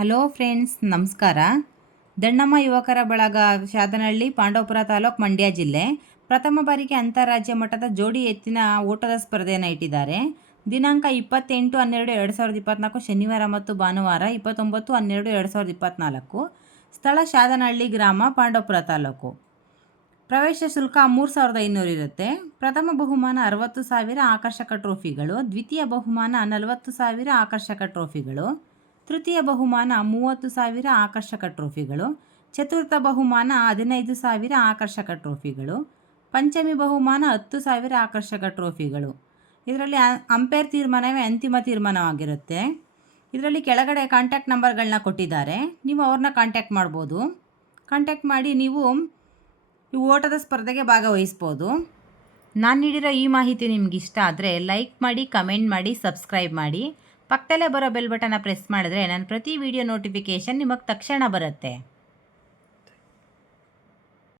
Hello friends, ನಮಸ್ಕಾರ. ದಣ್ಣಮ್ಮ ಯುವಕರ ಬಳಗ, ಶಾದನಹಳ್ಳಿ, ಪಾಂಡವಪುರ ತಾಲೂಕು, ಮಂಡ್ಯ ಜಿಲ್ಲೆ ಪ್ರಥಮ ಬಾರಿಗೆ ಅಂತಾರಾಜ್ಯ ಮಟ್ಟದ ಜೋಡಿ ಎತ್ತಿನ ಓಟದ ಸ್ಪರ್ಧೆಯನ್ನು ಇಟ್ಟಿದ್ದಾರೆ. ದಿನಾಂಕ 28/12/2024 ಶನಿವಾರ ಮತ್ತು ಭಾನುವಾರ 29/12/2024. ಸ್ಥಳ ಶಾದನಹಳ್ಳಿ ಗ್ರಾಮ, ಪಾಂಡವಪುರ ತಾಲೂಕು. ಪ್ರವೇಶ ಶುಲ್ಕ 3,500 ಇರುತ್ತೆ. ಪ್ರಥಮ ಬಹುಮಾನ 60,000 ಆಕರ್ಷಕ ಟ್ರೋಫಿಗಳು, ದ್ವಿತೀಯ ಬಹುಮಾನ 40,000 ಆಕರ್ಷಕ ಟ್ರೋಫಿಗಳು, ತೃತೀಯ ಬಹುಮಾನ 30,000 ಆಕರ್ಷಕ ಟ್ರೋಫಿಗಳು, ಚತುರ್ಥ ಬಹುಮಾನ 15,000 ಆಕರ್ಷಕ ಟ್ರೋಫಿಗಳು, ಪಂಚಮಿ ಬಹುಮಾನ 10,000 ಆಕರ್ಷಕ ಟ್ರೋಫಿಗಳು. ಇದರಲ್ಲಿ ಅಂಪೈರ್ ತೀರ್ಮಾನವೇ ಅಂತಿಮ ತೀರ್ಮಾನವಾಗಿರುತ್ತೆ. ಇದರಲ್ಲಿ ಕೆಳಗಡೆ ಕಾಂಟ್ಯಾಕ್ಟ್ ನಂಬರ್ಗಳನ್ನ ಕೊಟ್ಟಿದ್ದಾರೆ. ನೀವು ಅವ್ರನ್ನ ಕಾಂಟ್ಯಾಕ್ಟ್ ಮಾಡ್ಬೋದು. ಕಾಂಟ್ಯಾಕ್ಟ್ ಮಾಡಿ ನೀವು ಈ ಓಟದ ಸ್ಪರ್ಧೆಗೆ ಭಾಗವಹಿಸ್ಬೋದು. ನಾನು ನೀಡಿರೋ ಈ ಮಾಹಿತಿ ನಿಮ್ಗೆ ಇಷ್ಟ ಆದರೆ ಲೈಕ್ ಮಾಡಿ, ಕಮೆಂಟ್ ಮಾಡಿ, ಸಬ್ಸ್ಕ್ರೈಬ್ ಮಾಡಿ. ಪಕ್ಕದಲ್ಲೇ ಬರೋ ಬೆಲ್ ಬಟನ್ನ ಪ್ರೆಸ್ ಮಾಡಿದ್ರೆ ನನ್ನ ಪ್ರತಿ ವಿಡಿಯೋ ನೋಟಿಫಿಕೇಷನ್ ನಿಮಗೆ ತಕ್ಷಣ ಬರುತ್ತೆ.